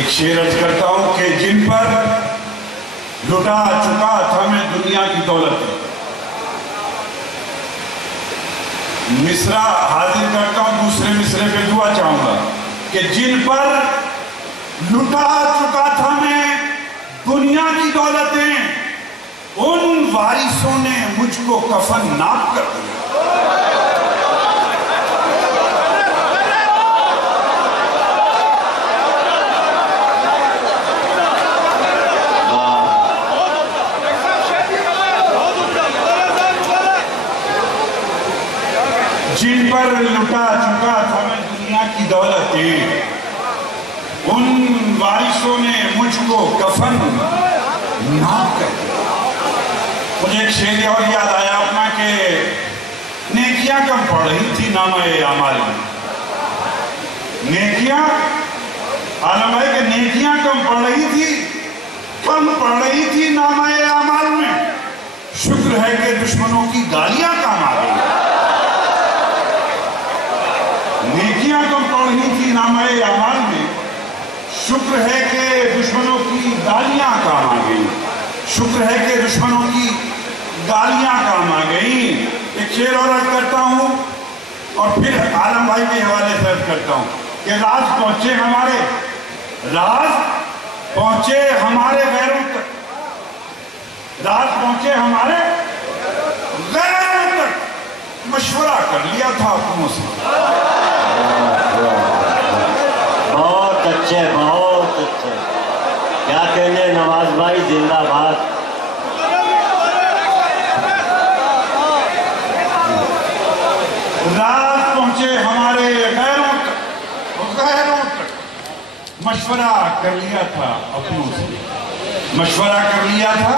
ایک شعر عرض کرتا ہوں کہ جن پر لٹا چکا تھا میں دنیا کی دولت، مصرع حاضر کرتا ہوں، دوسرے مصرے پہ دعا چاہوں گا کہ جن پر لٹا چکا تھا میں دنیا کی دولتیں، ان وارثوں نے مجھ کو کفن ناپ کر دیا۔ جن پر لٹا چکا تھا میں دنیا کی دولتیں، ان وارثوں نے مجھ کو کفن ناپ کر دیا۔ مجھے ایک شعر اور یاد آیا اپنا کہ نیکیاں کم پڑ رہی تھی نامہ اعمال میں، نیکیاں عالم ہے کہ نیکیاں کم پڑ رہی تھی نامہ اعمال میں، شکر ہے کہ دشمنوں کی گالیاں کام آ گئی۔ نیکیاں کم پڑ رہی تھی نامہ اعمال میں، شکر ہے کہ دشمنوں کی گالیاں کام آ گئی، شکر ہے کہ دشمنوں کی گالیاں کام آ گئی۔ ایک شعر اور عرض کرتا ہوں اور پھر عالم بھائی کے حوالے سے عرض کرتا ہوں کہ راز پہنچے ہمارے غیروں تک، راز پہنچے ہمارے غیروں تک، مشورہ کر لیا تھا اپنوں سے۔ بہت اچھے، بہت اچھے، کیا کہنے نواز بھائی، زندہ باد۔ راز پہنچے ہمارے غیروں تک، مشورہ کر لیا تھا اپنوں سے، مشورہ کر لیا تھا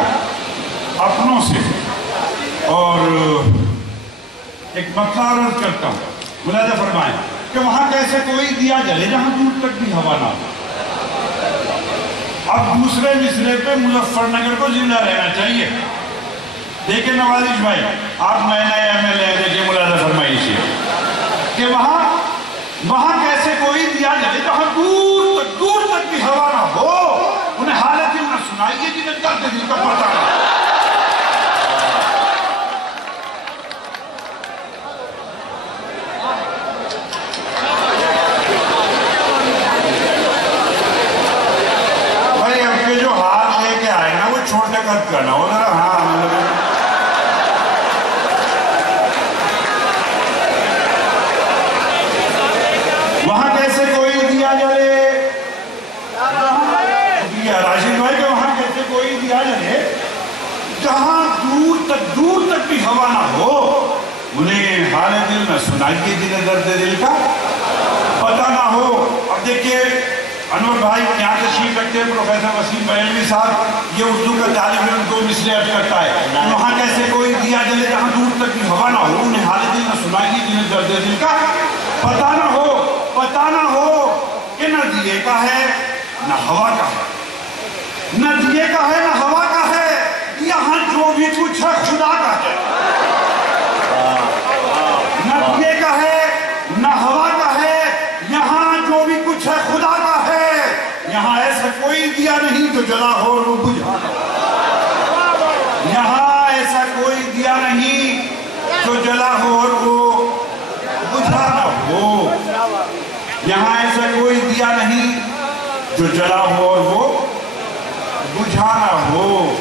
اپنوں سے۔ اور ایک مسئلہ عرض کرتا ہوں، ملاحظہ فرمائیں کہ وہاں کیسے کوئی دیا جلے جہاں دور تک بھی ہوا نہ ہو۔ اب دوسرے مصرے پہ مظفر نگر کو زندہ رہنا چاہیے۔ دیکھیں نوازش بھائی، آپ نئے ایم ایل اے دیکھیں، ملاحظہ فرمائیں اسے کہ وہاں کیسے کوئی دیا جلے جہاں دور تک بھی ہوا نہ ہو، انہیں حالت نہ سنائیے جنہیں درد دل کا پتہ نہ۔ چھوٹے قد کرنا ہو ذرا، ہاں وہاں کیسے کوئی دیا جلے، راشد بھائی کہ وہاں کیسے کوئی دیا جلے جہاں دور تک بھی ہوا نہ ہو، انہیں حال دل نہ سنائیے جنہیں درد دل کا پتہ نہ ہو۔ اب دیکھیے انور بھائی یہاں تشریف رکھتے ہیں، پروفیسر وسیم بریلوی صاحب، یہ اردو کا طالب علم دو مصرے عرض کرتا ہے، وہاں کیسے کوئی دیا جلے جہاں دور تک بھی ہوا نہ ہو، انہیں حال دل نہ سنائیے جنہیں درد دل کا پتہ نہ ہو کہ نہ دیے کا ہے نہ ہوا کا ہے، نہ دیے کا ہے نہ ہوا کا ہے، یہاں جو بھی کچھ ہے خدا کا ہے۔ نہ دیے کا ہے نہ ہوا کا ہے، یہاں جو بھی کچھ ہے خدا کا ہے۔ یہاں ایسا کوئی دیا نہیں جو جلا ہو اور وہ بجھا نہ ہو، یہاں ایسا کوئی دیا نہیں جو جلا ہو اور وہ بجھا نہ ہو، یہاں ایسا کوئی دیا نہیں جو جلا ہو اور وہ بجھا نہ ہو۔